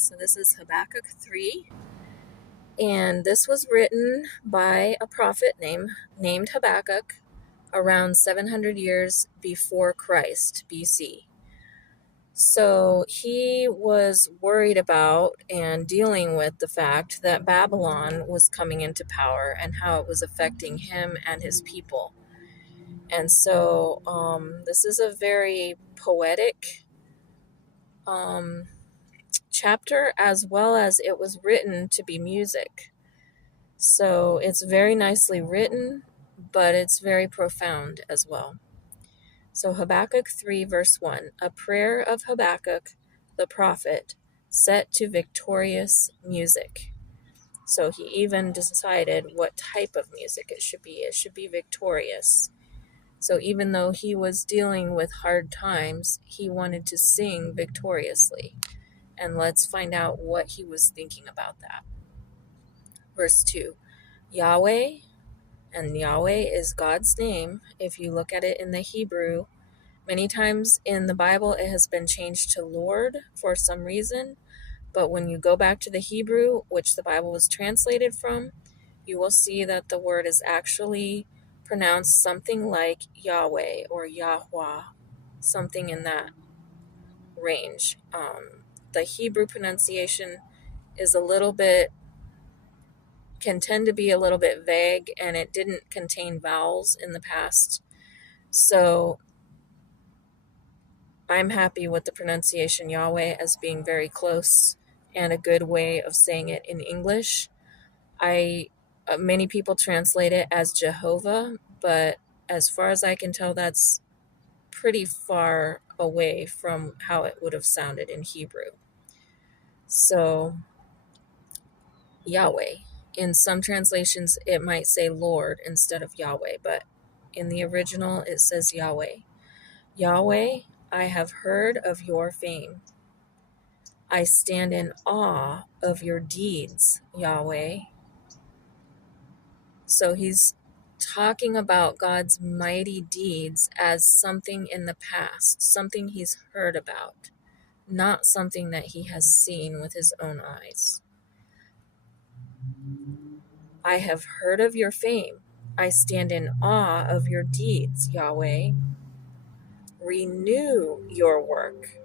So this is Habakkuk 3, and this was written by a prophet named Habakkuk around 700 years before Christ, BC. So he was worried about and dealing with the fact that Babylon was coming into power and how it was affecting him and his people. And so this is a very poetic chapter, as well as it was written to be music. So it's very nicely written, but it's very profound as well. So Habakkuk 3 verse 1, a prayer of Habakkuk the prophet set to victorious music. So he even decided what type of music it should be. It should be victorious. So even though he was dealing with hard times, he wanted to sing victoriously. And let's find out what he was thinking about that. Verse 2, Yahweh, and Yahweh is God's name. If you look at it in the Hebrew, many times in the Bible it has been changed to Lord for some reason. But when you go back to the Hebrew, which the Bible was translated from, you will see that the word is actually pronounced something like Yahweh or Yahweh, something in that range. The Hebrew pronunciation is can tend to be a little bit vague, and it didn't contain vowels in the past. So I'm happy with the pronunciation Yahweh as being very close and a good way of saying it in English. Many people translate it as Jehovah, but as far as I can tell, that's pretty far away from how it would have sounded in Hebrew. So Yahweh. In some translations, it might say Lord instead of Yahweh, but in the original, it says Yahweh. Yahweh, I have heard of your fame. I stand in awe of your deeds, Yahweh. So he's talking about God's mighty deeds as something in the past, something he's heard about, not something that he has seen with his own eyes. I have heard of your fame. I stand in awe of your deeds, Yahweh. Renew your work.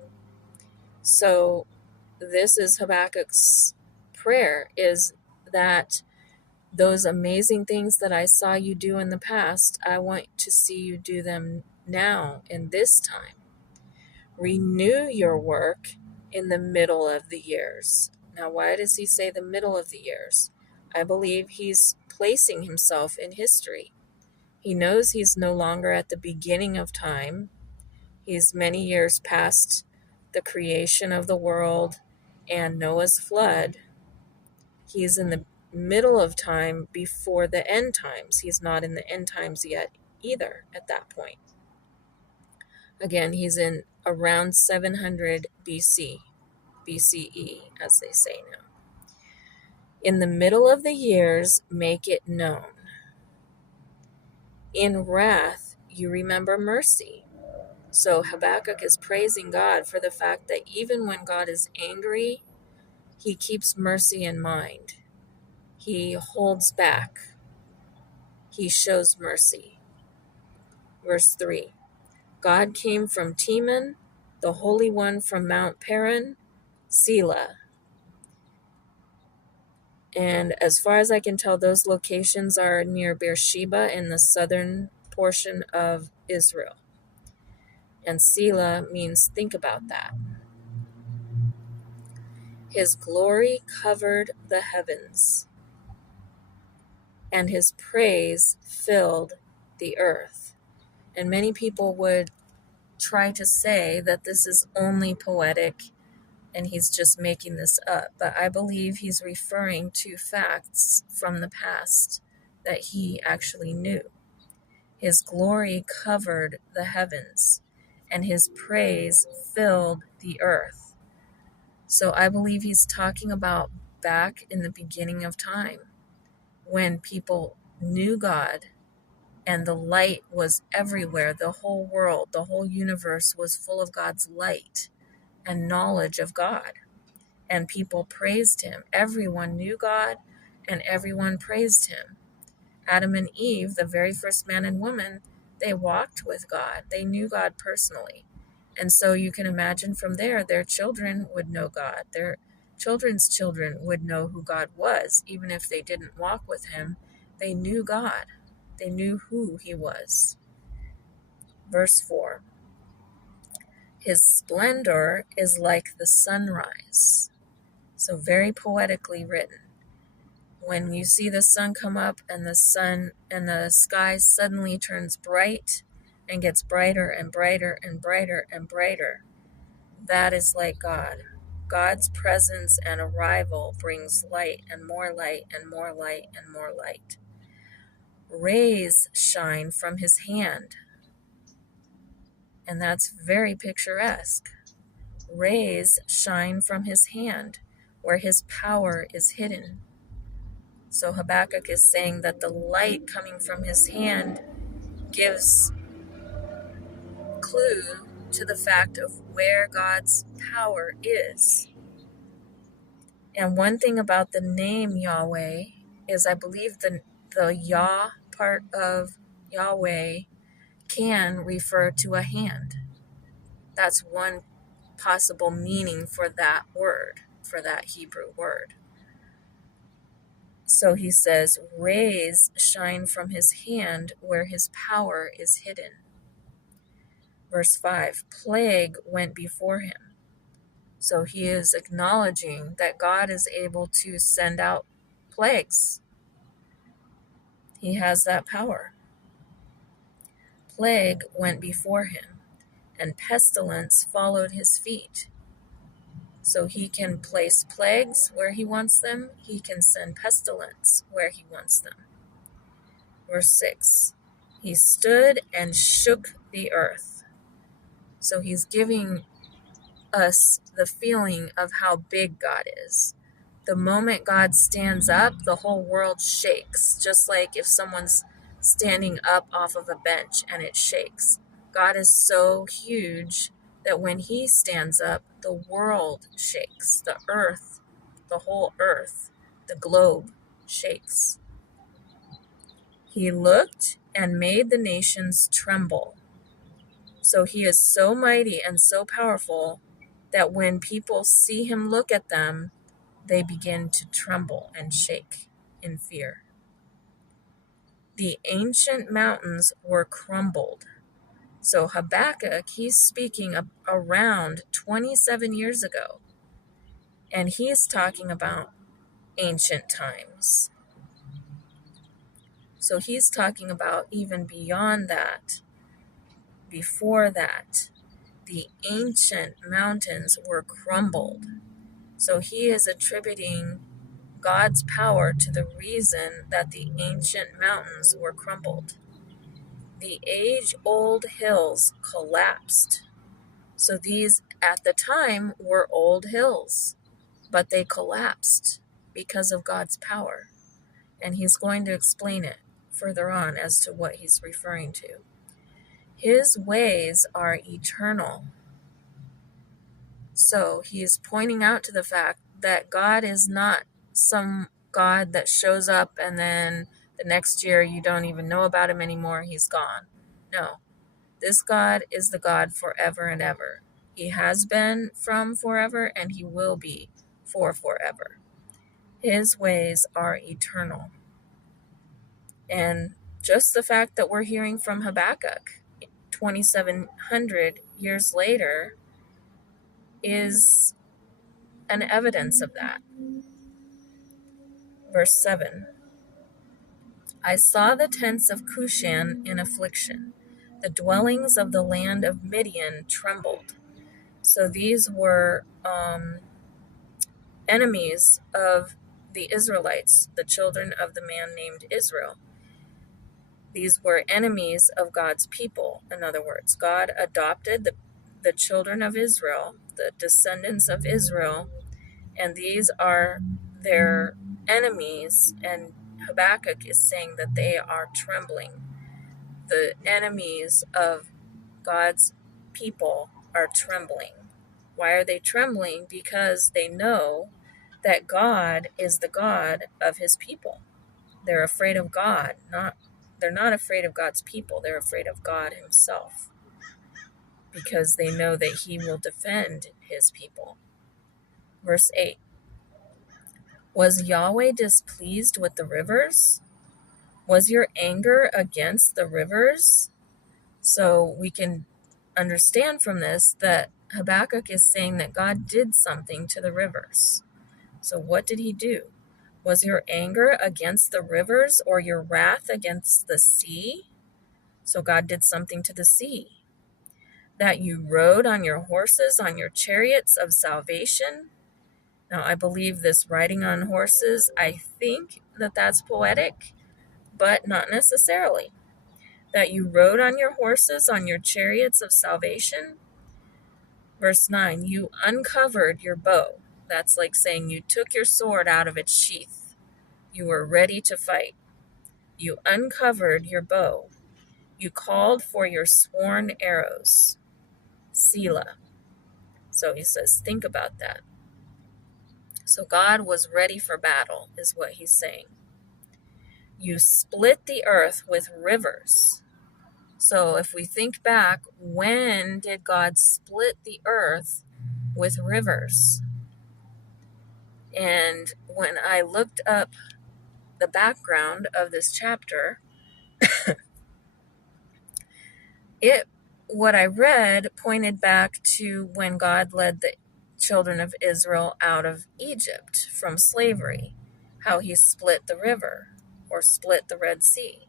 So this is Habakkuk's prayer, is that those amazing things that I saw you do in the past, I want to see you do them now in this time. Renew your work in the middle of the years. Now, why does he say the middle of the years? I believe he's placing himself in history. He knows he's no longer at the beginning of time. He's many years past the creation of the world and Noah's flood. He's in the middle of time before the end times. He's not in the end times yet either at that point. Again, he's in around 700 BCE, as they say now. In the middle of the years, make it known. In wrath, you remember mercy. So Habakkuk is praising God for the fact that even when God is angry, he keeps mercy in mind. He holds back. He shows mercy. Verse 3, God came from Teman, the Holy One from Mount Paran, Selah. And as far as I can tell, those locations are near Beersheba in the southern portion of Israel. And Selah means think about that. His glory covered the heavens, and his praise filled the earth. And many people would try to say that this is only poetic and he's just making this up. But I believe he's referring to facts from the past that he actually knew. His glory covered the heavens, and his praise filled the earth. So I believe he's talking about back in the beginning of time, when people knew God and the light was everywhere. The whole world, the whole universe was full of God's light and knowledge of God. and people praised him. Everyone knew God, and everyone praised him. Adam and Eve, the very first man and woman, they walked with God. They knew God personally. And so you can imagine from there, their children would know God. Their children's children would know who God was. Even if they didn't walk with him, they knew God. They knew who he was. Verse 4. His splendor is like the sunrise. So very poetically written. When you see the sun come up and the sun and the sky suddenly turns bright and gets brighter and brighter and brighter and brighter, that is like God. God's presence and arrival brings light and more light and more light and more light. Rays shine from his hand, and that's very picturesque. Rays shine from his hand, where his power is hidden. So Habakkuk is saying that the light coming from his hand gives clue to the fact of where God's power is. And one thing about the name Yahweh is I believe the Yah part of Yahweh can refer to a hand. That's one possible meaning for that word, for that Hebrew word. So he says, rays shine from his hand where his power is hidden. Verse 5, plague went before him. So he is acknowledging that God is able to send out plagues. He has that power. Plague went before him, and pestilence followed his feet. So he can place plagues where he wants them. He can send pestilence where he wants them. Verse 6, he stood and shook the earth. So he's giving us the feeling of how big God is. The moment God stands up, the whole world shakes, just like if someone's standing up off of a bench and it shakes. God is so huge that when he stands up, the world shakes. The earth, the whole earth, the globe shakes. He looked and made the nations tremble. So he is so mighty and so powerful that when people see him look at them, they begin to tremble and shake in fear. The ancient mountains were crumbled. So Habakkuk, he's speaking around 27 years ago, and he's talking about ancient times. So he's talking about even beyond that, before that, the ancient mountains were crumbled. So he is attributing God's power to the reason that the ancient mountains were crumbled. The age-old hills collapsed. So these, at the time, were old hills, but they collapsed because of God's power. And he's going to explain it further on as to what he's referring to. His ways are eternal. So he is pointing out to the fact that God is not some God that shows up and then the next year you don't even know about him anymore, he's gone. No, this God is the God forever and ever. He has been from forever and he will be for forever. His ways are eternal. And just the fact that we're hearing from Habakkuk 2,700 years later is an evidence of that. Verse 7, I saw the tents of Cushan in affliction. The dwellings of the land of Midian trembled. So these were enemies of the Israelites, the children of the man named Israel. These were enemies of God's people. In other words, God adopted the children of Israel, the descendants of Israel, and these are their enemies, and Habakkuk is saying that they are trembling. The enemies of God's people are trembling. Why are they trembling? Because they know that God is the God of his people. They're afraid of God. They're not afraid of God's people. They're afraid of God himself, because they know that he will defend his people. Verse 8. Was Yahweh displeased with the rivers? Was your anger against the rivers? So we can understand from this that Habakkuk is saying that God did something to the rivers. So what did he do? Was your anger against the rivers, or your wrath against the sea? So God did something to the sea. That you rode on your horses, on your chariots of salvation. Now, I believe this riding on horses, I think that that's poetic, but not necessarily. That you rode on your horses, on your chariots of salvation. Verse 9, you uncovered your bow. That's like saying you took your sword out of its sheath. You were ready to fight. You uncovered your bow. You called for your sworn arrows. Selah. So he says, think about that. So God was ready for battle, is what he's saying. You split the earth with rivers. So if we think back, when did God split the earth with rivers? And when I looked up the background of this chapter, what I read pointed back to when God led the children of Israel out of Egypt from slavery, how he split the river or split the Red Sea.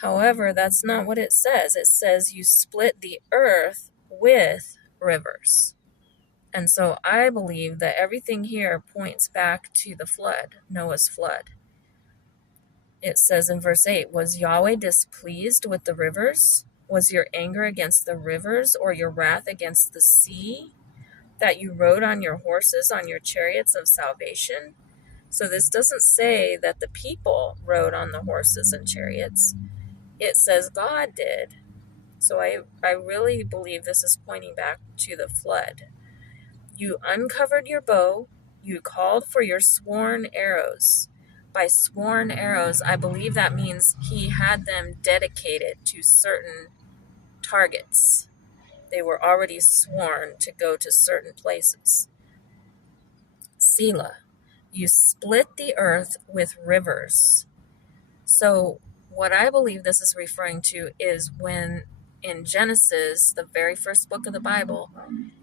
However, that's not what it says. It says you split the earth with rivers. And so I believe that everything here points back to the flood, Noah's flood. It says in verse 8, was Yahweh displeased with the rivers? Was your anger against the rivers, or your wrath against the sea, that you rode on your horses, on your chariots of salvation? So this doesn't say that the people rode on the horses and chariots. It says God did. So I really believe this is pointing back to the flood. You uncovered your bow. You called for your sworn arrows. By sworn arrows, I believe that means he had them dedicated to certain targets. They were already sworn to go to certain places. Selah. You split the earth with rivers. So what I believe this is referring to is when in Genesis, the very first book of the Bible,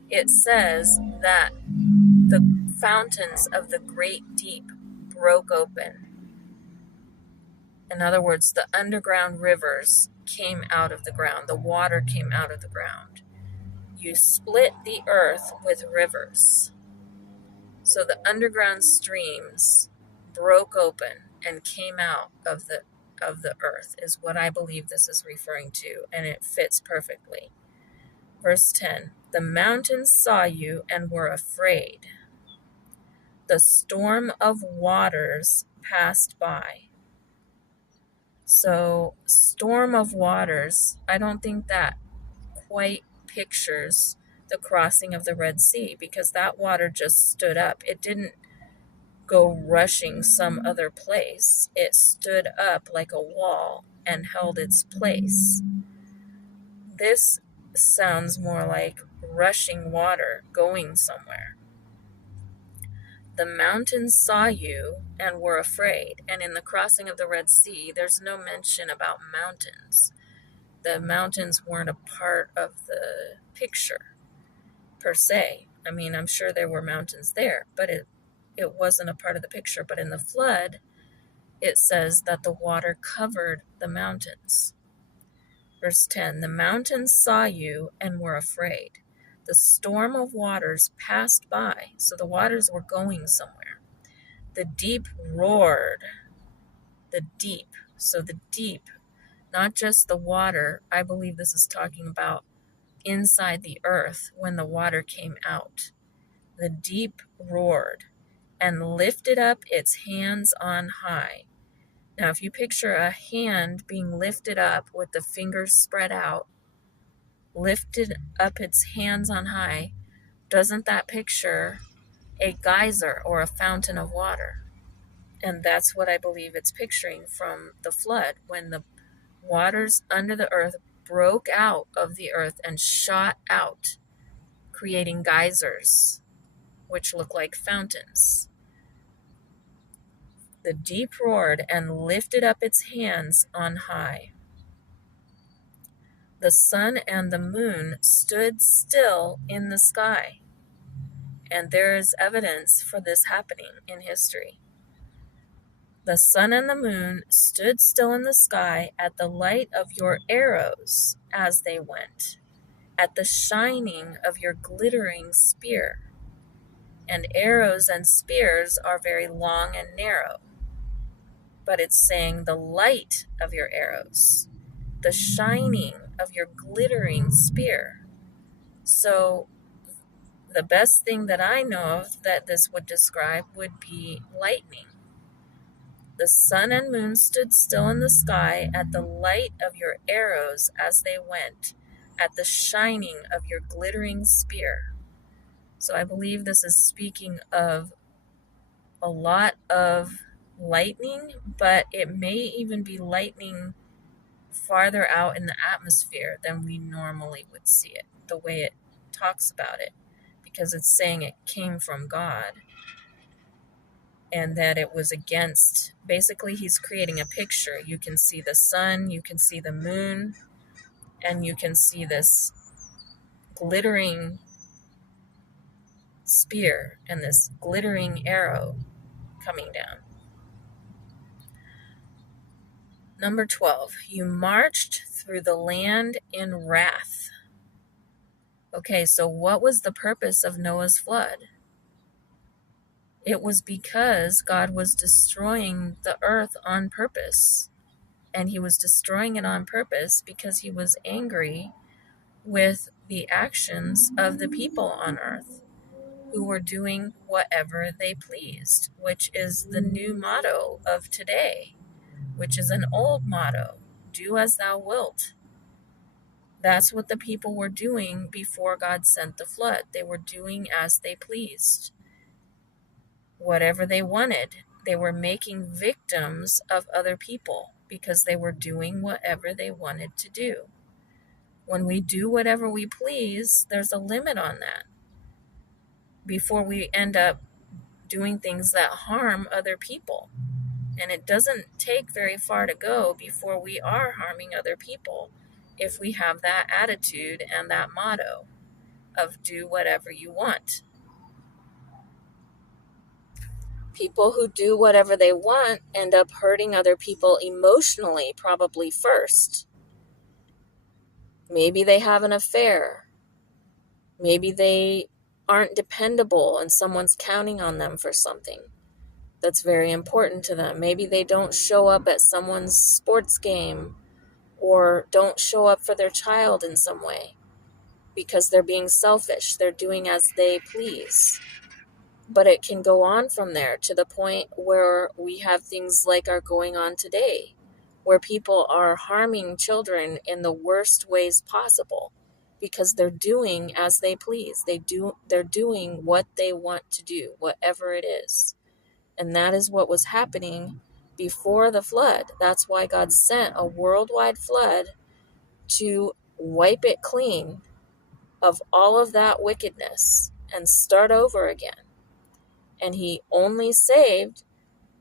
it says that the fountains of the great deep broke open. In other words, the underground rivers came out of the ground. The water came out of the ground. You split the earth with rivers. So the underground streams broke open and came out of the earth, is what I believe this is referring to, and it fits perfectly. Verse 10, the mountains saw you and were afraid. The storm of waters passed by. So, storm of waters, I don't think that quite pictures the crossing of the Red Sea, because that water just stood up. It didn't go rushing some other place. It stood up like a wall and held its place. This sounds more like rushing water going somewhere. The mountains saw you and were afraid. And in the crossing of the Red Sea, there's no mention about mountains. The mountains weren't a part of the picture per se. I mean, I'm sure there were mountains there, but it wasn't a part of the picture. But in the flood, it says that the water covered the mountains. Verse 10, the mountains saw you and were afraid. The storm of waters passed by. So the waters were going somewhere. The deep roared. The deep. So the deep, not just the water. I believe this is talking about inside the earth when the water came out. The deep roared and lifted up its hands on high. Now, if you picture a hand being lifted up with the fingers spread out, lifted up its hands on high, doesn't that picture a geyser or a fountain of water? And that's what I believe it's picturing from the flood, when the waters under the earth broke out of the earth and shot out, creating geysers, which look like fountains. The deep roared and lifted up its hands on high. The sun and the moon stood still in the sky. And there is evidence for this happening in history. The sun and the moon stood still in the sky at the light of your arrows as they went, at the shining of your glittering spear. And arrows and spears are very long and narrow. But it's saying the light of your arrows, the shining of your glittering spear. So the best thing that I know of that this would describe would be lightning. The sun and moon stood still in the sky at the light of your arrows as they went, at the shining of your glittering spear. So I believe this is speaking of a lot of lightning, but it may even be lightning farther out in the atmosphere than we normally would see it, the way it talks about it, because it's saying it came from God and that it was against. Basically, he's creating a picture. You can see the sun, you can see the moon, and you can see this glittering spear and this glittering arrow coming down. Number 12, you marched through the land in wrath. Okay, so what was the purpose of Noah's flood? It was because God was destroying the earth on purpose. And he was destroying it on purpose because he was angry with the actions of the people on earth who were doing whatever they pleased, which is the new motto of today, which is an old motto, do as thou wilt. That's what the people were doing before God sent the flood. They were doing as they pleased. Whatever they wanted, they were making victims of other people because they were doing whatever they wanted to do. When we do whatever we please, there's a limit on that before we end up doing things that harm other people. And it doesn't take very far to go before we are harming other people if we have that attitude and that motto of do whatever you want. People who do whatever they want end up hurting other people emotionally, probably first. Maybe they have an affair. Maybe they aren't dependable and someone's counting on them for something that's very important to them. Maybe they don't show up at someone's sports game or don't show up for their child in some way because they're being selfish. They're doing as they please. But it can go on from there to the point where we have things like are going on today, where people are harming children in the worst ways possible because they're doing as they please. They're doing what they want to do, whatever it is. And that is what was happening before the flood. That's why God sent a worldwide flood to wipe it clean of all of that wickedness and start over again. And he only saved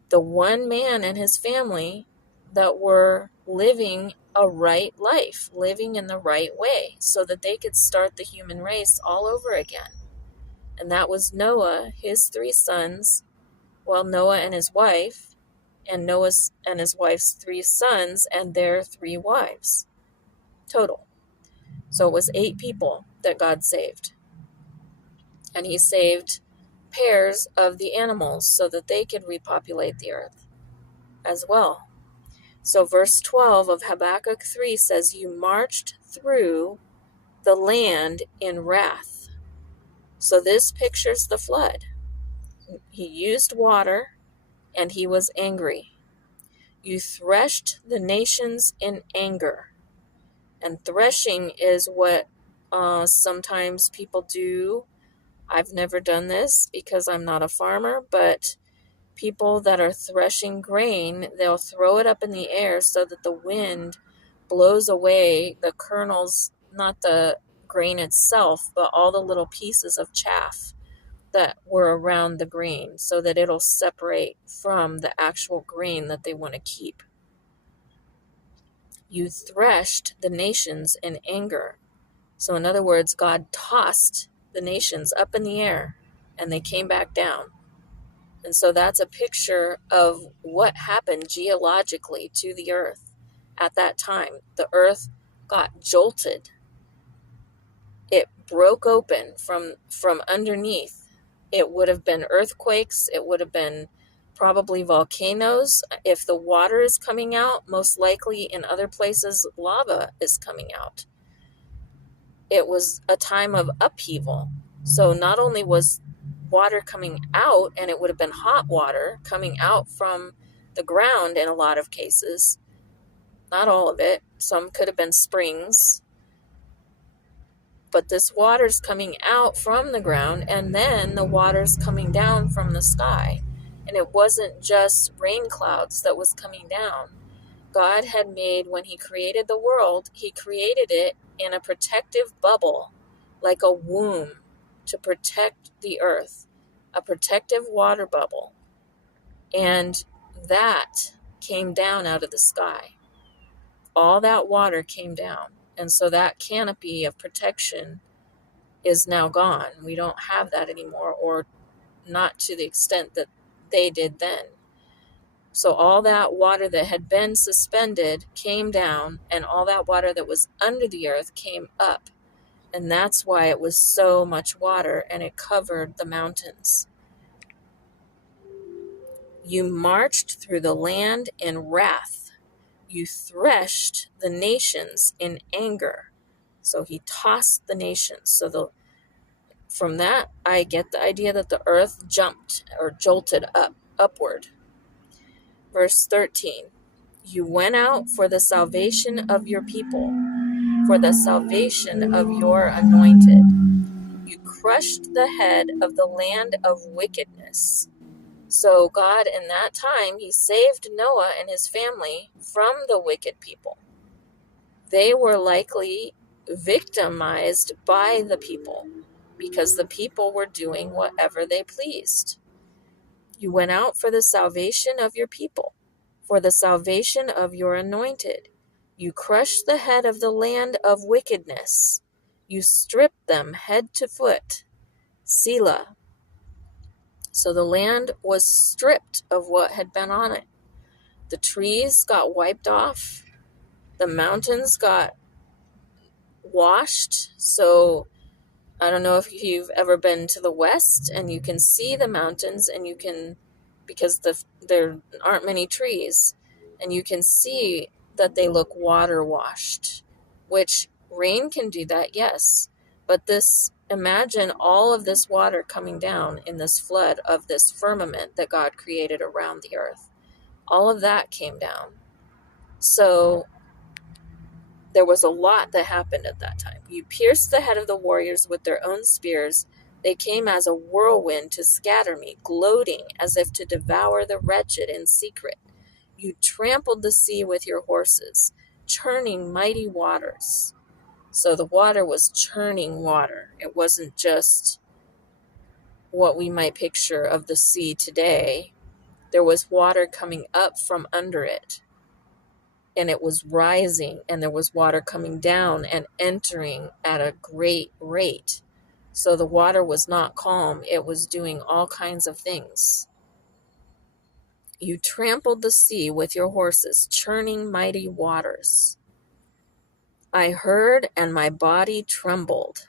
the one man and his family that were living a right life, living in the right way, so that they could start the human race all over again. And that was Noah, his 3 sons, Noah and his wife, and Noah and his wife's 3 sons and their 3 wives total. So it was 8 people that God saved. And he saved pairs of the animals so that they could repopulate the earth as well. So verse 12 of Habakkuk 3 says, you marched through the land in wrath. So this pictures the flood. He used water and he was angry. You threshed the nations in anger. And threshing is what sometimes people do I've never done this because I'm not a farmer, but people that are threshing grain, they'll throw it up in the air so that the wind blows away the kernels, not the grain itself, but all the little pieces of chaff that were around the grain so that it'll separate from the actual grain that they want to keep. You threshed the nations in anger. So in other words, God tossed the nations up in the air and they came back down. And so that's a picture of what happened geologically to the earth at that time. The earth got jolted. It broke open from underneath. It would have been earthquakes. It would have been probably volcanoes. If the water is coming out, most likely in other places, lava is coming out. It was a time of upheaval. So not only was water coming out, and it would have been hot water coming out from the ground in a lot of cases, not all of it, some could have been springs, but this water's coming out from the ground, and then the water's coming down from the sky. And it wasn't just rain clouds that was coming down. God had made, when he created the world, he created it in a protective bubble, like a womb, to protect the earth, a protective water bubble. And that came down out of the sky. All that water came down. And so that canopy of protection is now gone. We don't have that anymore, or not to the extent that they did then. So all that water that had been suspended came down, and all that water that was under the earth came up. And that's why it was so much water, and it covered the mountains. You marched through the land in wrath. You threshed the nations in anger. So he tossed the nations. So from that, I get the idea that the earth jumped or jolted upward. Verse 13, you went out for the salvation of your people, for the salvation of your anointed. You crushed the head of the land of wickedness. So God, in that time, he saved Noah and his family from the wicked people. They were likely victimized by the people because the people were doing whatever they pleased. You went out for the salvation of your people, for the salvation of your anointed. You crushed the head of the land of wickedness. You stripped them head to foot. Selah. So the land was stripped of what had been on it. The trees got wiped off. The mountains got washed. So I don't know if you've ever been to the west and you can see the mountains, and you can, because there aren't many trees, and you can see that they look water washed, which rain can do that, yes. But imagine all of this water coming down in this flood of this firmament that God created around the earth. All of that came down. So there was a lot that happened at that time. You pierced the head of the warriors with their own spears. They came as a whirlwind to scatter me, gloating as if to devour the wretched in secret. You trampled the sea with your horses, churning mighty waters. So the water was churning water. It wasn't just what we might picture of the sea today. There was water coming up from under it, and it was rising, and there was water coming down and entering at a great rate. So the water was not calm. It was doing all kinds of things. You trampled the sea with your horses, churning mighty waters. I heard, and my body trembled.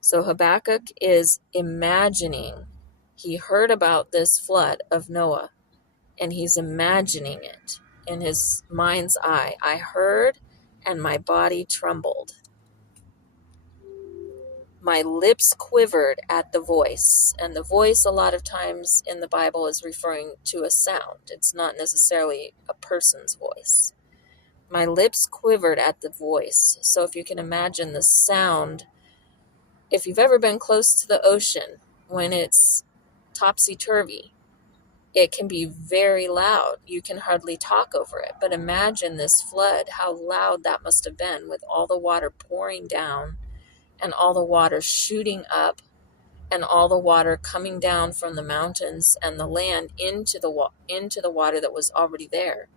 So Habakkuk is imagining. He heard about this flood of Noah, and he's imagining it in his mind's eye. I heard, and my body trembled. My lips quivered at the voice. And the voice, a lot of times in the Bible, is referring to a sound. It's not necessarily a person's voice. My lips quivered at the voice. So if you can imagine the sound, if you've ever been close to the ocean, when it's topsy-turvy. It can be very loud. You can hardly talk over it. But imagine this flood, how loud that must have been, with all the water pouring down and all the water shooting up and all the water coming down from the mountains and the land into the water that was already there.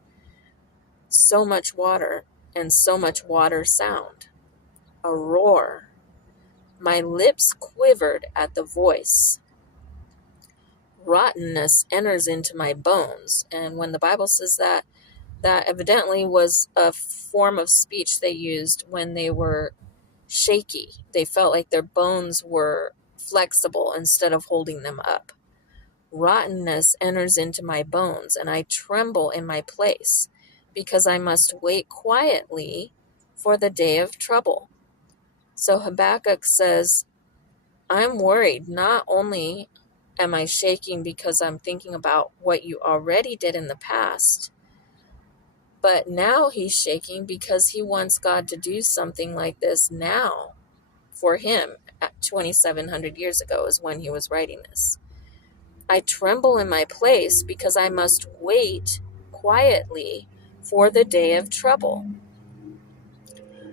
So much water and so much water sound. A roar. My lips quivered at the voice. Rottenness enters into my bones. And when the Bible says that, that evidently was a form of speech they used when they were shaky. They felt like their bones were flexible instead of holding them up. Rottenness enters into my bones, and I tremble in my place, because I must wait quietly for the day of trouble. So Habakkuk says, I'm worried. Not only am I shaking because I'm thinking about what you already did in the past, but now he's shaking because he wants God to do something like this now for him. At 2,700 years ago is when he was writing this. I tremble in my place because I must wait quietly for the day of trouble.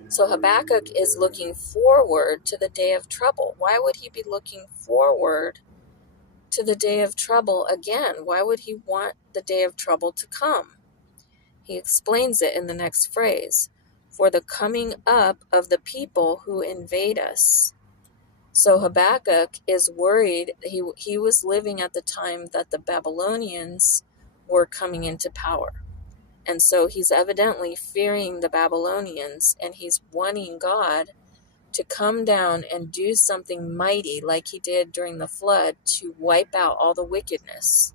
So Habakkuk is looking forward to the day of trouble. Why would he be looking forward to the day of trouble again? Why would he want the day of trouble to come? He explains it in the next phrase, for the coming up of the people who invade us. So Habakkuk is worried. He was living at the time that the Babylonians were coming into power. And so he's evidently fearing the Babylonians, and he's wanting God to come down and do something mighty like he did during the flood to wipe out all the wickedness.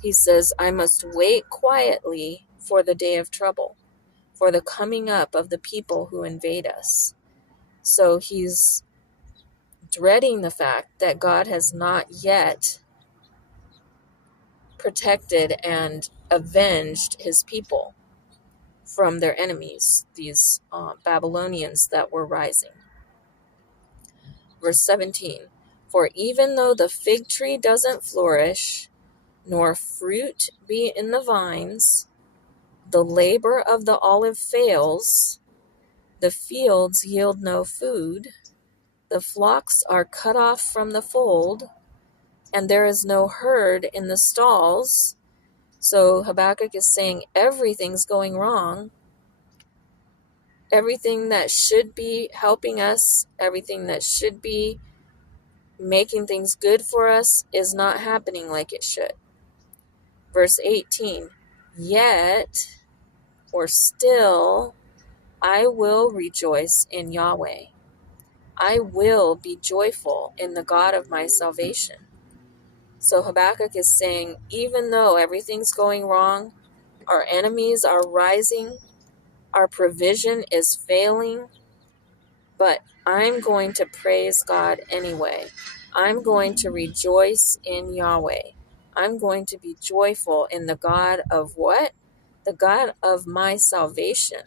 He says, I must wait quietly for the day of trouble, for the coming up of the people who invade us. So he's dreading the fact that God has not yet protected and avenged his people from their enemies, these Babylonians that were rising. Verse 17, for even though the fig tree doesn't flourish, nor fruit be in the vines, the labor of the olive fails, the fields yield no food, the flocks are cut off from the fold, and there is no herd in the stalls. So Habakkuk is saying everything's going wrong. Everything that should be helping us, everything that should be making things good for us is not happening like it should. Verse 18, yet, or still, I will rejoice in Yahweh. I will be joyful in the God of my salvation. So Habakkuk is saying, even though everything's going wrong, our enemies are rising, our provision is failing, but I'm going to praise God anyway. I'm going to rejoice in Yahweh. I'm going to be joyful in the God of what? The God of my salvation.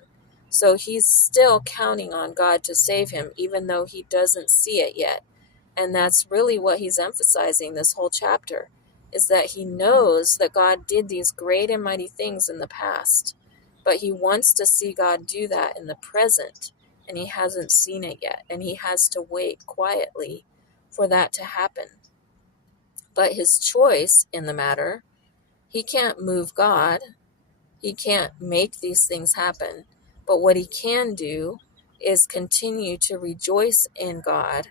So he's still counting on God to save him, even though he doesn't see it yet. And that's really what he's emphasizing this whole chapter, is that he knows that God did these great and mighty things in the past, but he wants to see God do that in the present, and he hasn't seen it yet, and he has to wait quietly for that to happen. But his choice in the matter, he can't move God, he can't make these things happen, but what he can do is continue to rejoice in God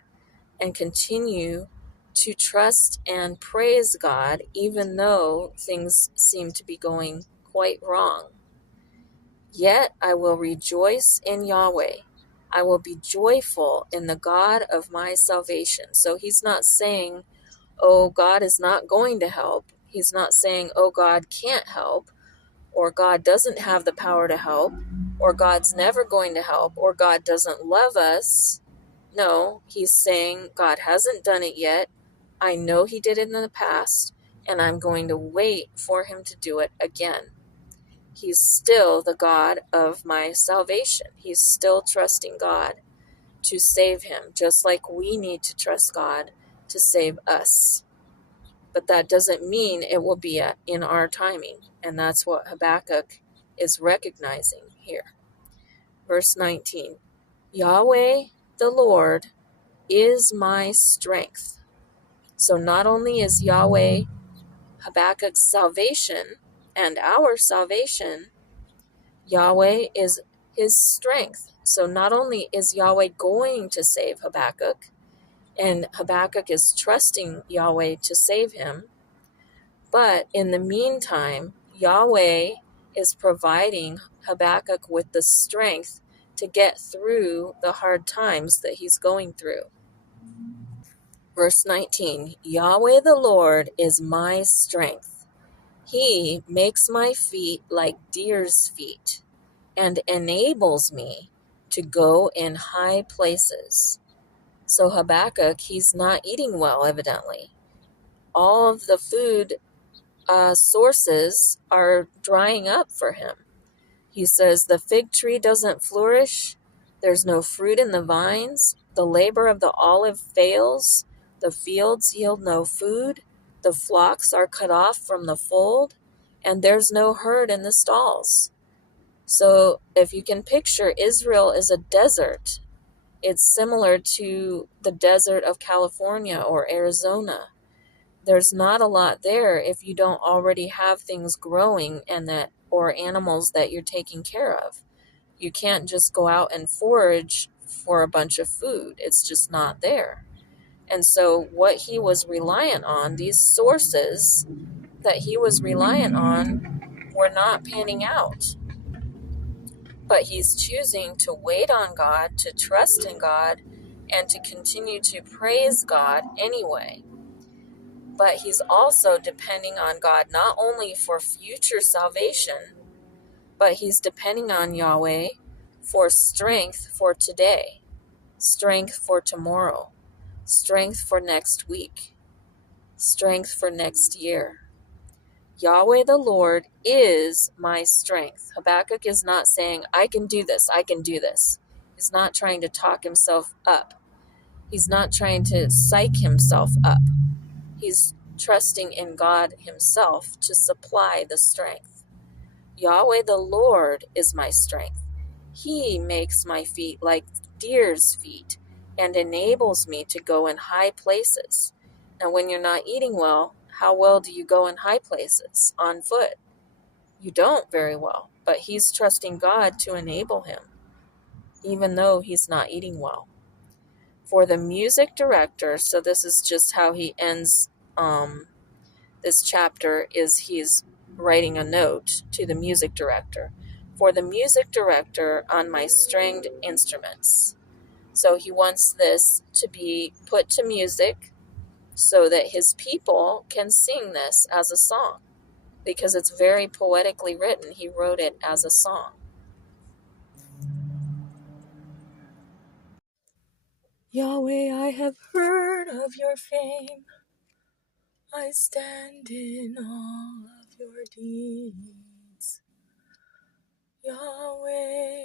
and continue to trust and praise God, even though things seem to be going quite wrong. Yet I will rejoice in Yahweh. I will be joyful in the God of my salvation. So he's not saying, oh, God is not going to help. He's not saying, oh, God can't help, or God doesn't have the power to help, or God's never going to help, or God doesn't love us. No, he's saying God hasn't done it yet. I know he did it in the past, and I'm going to wait for him to do it again. He's still the God of my salvation. He's still trusting God to save him, just like we need to trust God to save us. But that doesn't mean it will be in our timing. And that's what Habakkuk is recognizing here. Verse 19, Yahweh the Lord is my strength. So not only is Yahweh Habakkuk's salvation and our salvation, Yahweh is his strength. So not only is Yahweh going to save Habakkuk, and Habakkuk is trusting Yahweh to save him, but in the meantime, Yahweh is providing Habakkuk with the strength to get through the hard times that he's going through. Verse 19, Yahweh the Lord is my strength. He makes my feet like deer's feet and enables me to go in high places. So Habakkuk, he's not eating well, evidently. All of the food sources are drying up for him. He says, the fig tree doesn't flourish. There's no fruit in the vines. The labor of the olive fails. The fields yield no food. The flocks are cut off from the fold. And there's no herd in the stalls. So if you can picture, Israel is a desert. It's similar to the desert of California or Arizona. There's not a lot there if you don't already have things growing or animals that you're taking care of. You can't just go out and forage for a bunch of food. It's just not there. And so what he was reliant on, these sources that he was reliant on, were not panning out. But he's choosing to wait on God, to trust in God, and to continue to praise God anyway. But he's also depending on God not only for future salvation, but he's depending on Yahweh for strength for today, strength for tomorrow, strength for next week, strength for next year. Yahweh the Lord is my strength. Habakkuk is not saying, I can do this, I can do this. He's not trying to talk himself up. He's not trying to psych himself up. He's trusting in God himself to supply the strength. Yahweh the Lord is my strength. He makes my feet like deer's feet and enables me to go in high places. Now, when you're not eating well, how well do you go in high places? On foot. You don't very well, but he's trusting God to enable him, even though he's not eating well. For the music director, so this is just how he ends this chapter, is he's writing a note to the music director. For the music director on my stringed instruments. So he wants this to be put to music so that his people can sing this as a song, because it's very poetically written. He wrote it as a song. Yahweh, I have heard of your fame. I stand in awe of your deeds. Yahweh,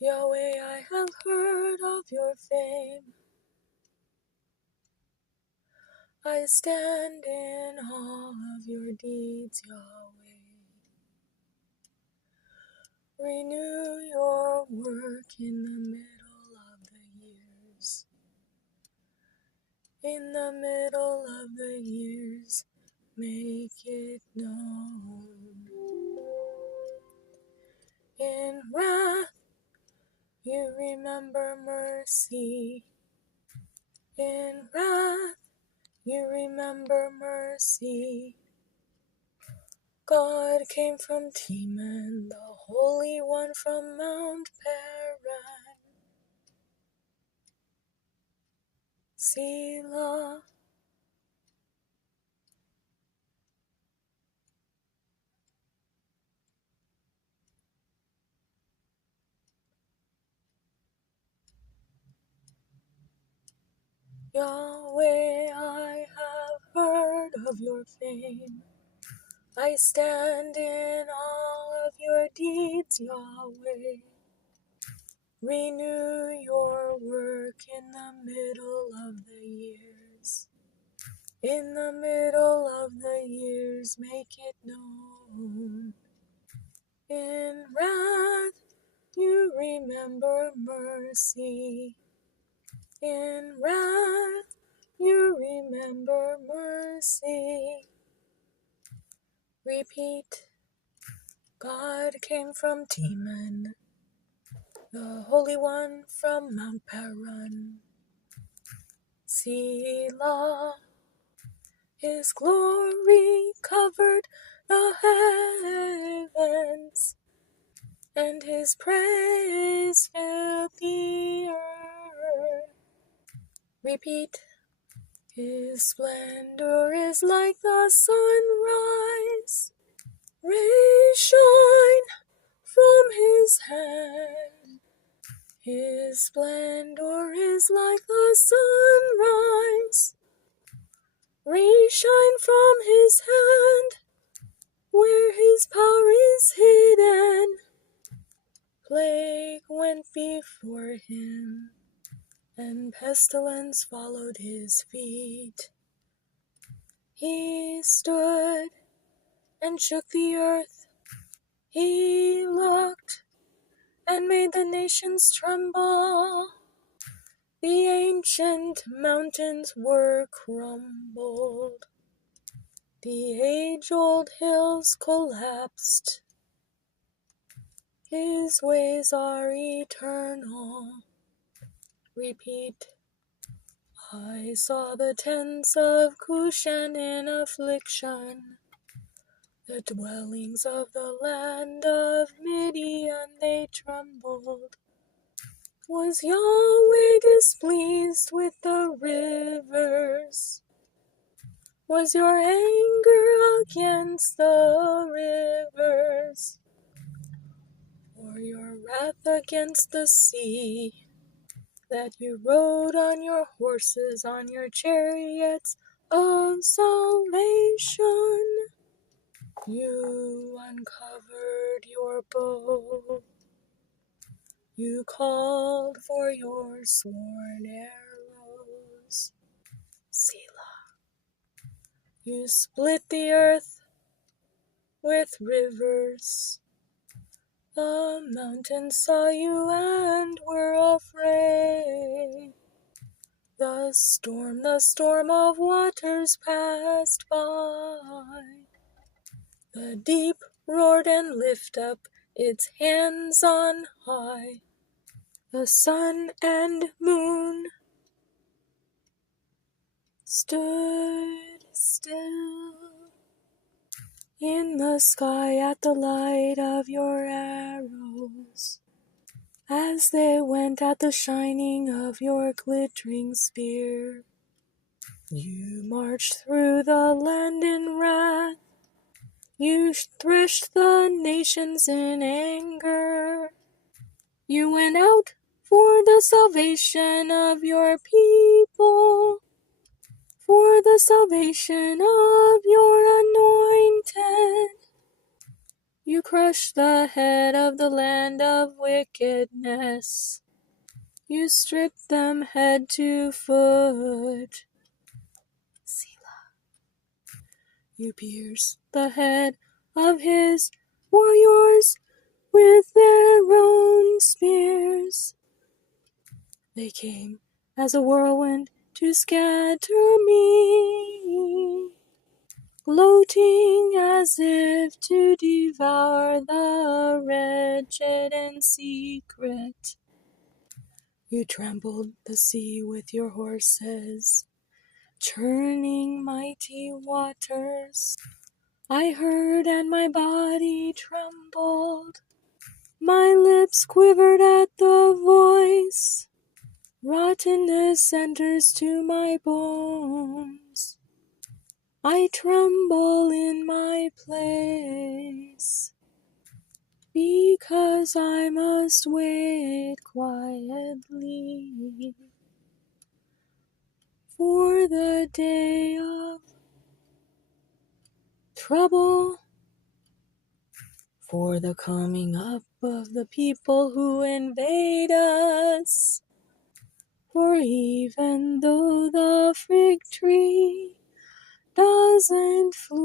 Yahweh, I have heard of your fame. I stand in awe of your deeds, Yahweh. Renew your work in the middle of the years. In the middle of the years, make it known. In wrath, you remember mercy. In wrath, you remember mercy. God came from Teman, the Holy One from Mount Paran. Selah. Yahweh, I have heard of your fame. I stand in awe of your deeds, Yahweh. Renew your work in the middle of the years. In the middle of the years, make it known. In wrath, you remember mercy. In wrath, you remember mercy. Repeat, God came from Teman, the Holy One from Mount Paran. Selah, His glory covered the heavens, and His praise filled the earth. Repeat, His splendor is like the sunrise. Rays shine from His hand. His splendor is like the sunrise. Rays shine from His hand. Where His power is hidden, plague went before Him, and pestilence followed His feet. He stood and shook the earth. He looked and made the nations tremble. The ancient mountains were crumbled. The age-old hills collapsed. His ways are eternal. Repeat, I saw the tents of Cushan in affliction. The dwellings of the land of Midian, they trembled. Was Yahweh displeased with the rivers? Was your anger against the rivers? Or your wrath against the sea, that you rode on your horses, on your chariots of salvation? You uncovered your bow. You called for your sworn arrows. Selah. You split the earth with rivers. The mountains saw you and were afraid. The storm of waters passed by. The deep roared and lifted up its hands on high. The sun and moon stood still in the sky at the light of your arrows, as they went at the shining of your glittering spear. You marched through the land in wrath. You threshed the nations in anger. You went out for the salvation of your people, for the salvation of your anointed. You crushed the head of the land of wickedness. You stripped them head to foot. Selah. You pierced the head of his warriors with their own spears. They came as a whirlwind to scatter me, gloating as if to devour the wretched in secret. You trampled the sea with your horses, churning mighty waters. I heard and my body trembled. My lips quivered at the voice. Rottenness enters to my bones. I tremble in my place, because I must wait quietly for the day of trouble, for the coming up of the people who invade us. For even though the fig tree doesn't flourish,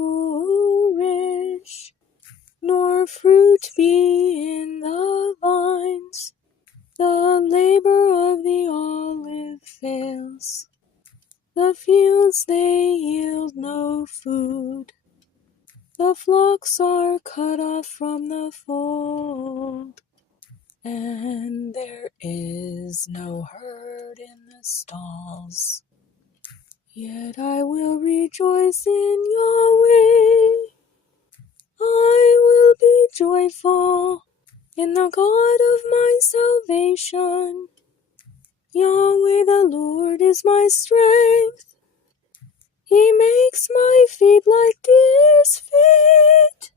nor fruit be in the vines, the labor of the olive fails. The fields they yield no food. The flocks are cut off from the fold, and there is no herd in the stalls. Yet I will rejoice in Yahweh. I will be joyful in the God of my salvation. Yahweh the Lord is my strength. He makes my feet like deer's feet,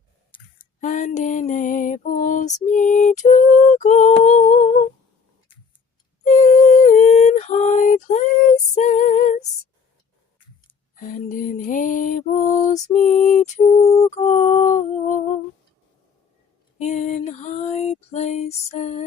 and enables me to go in high places, and enables me to go in high places.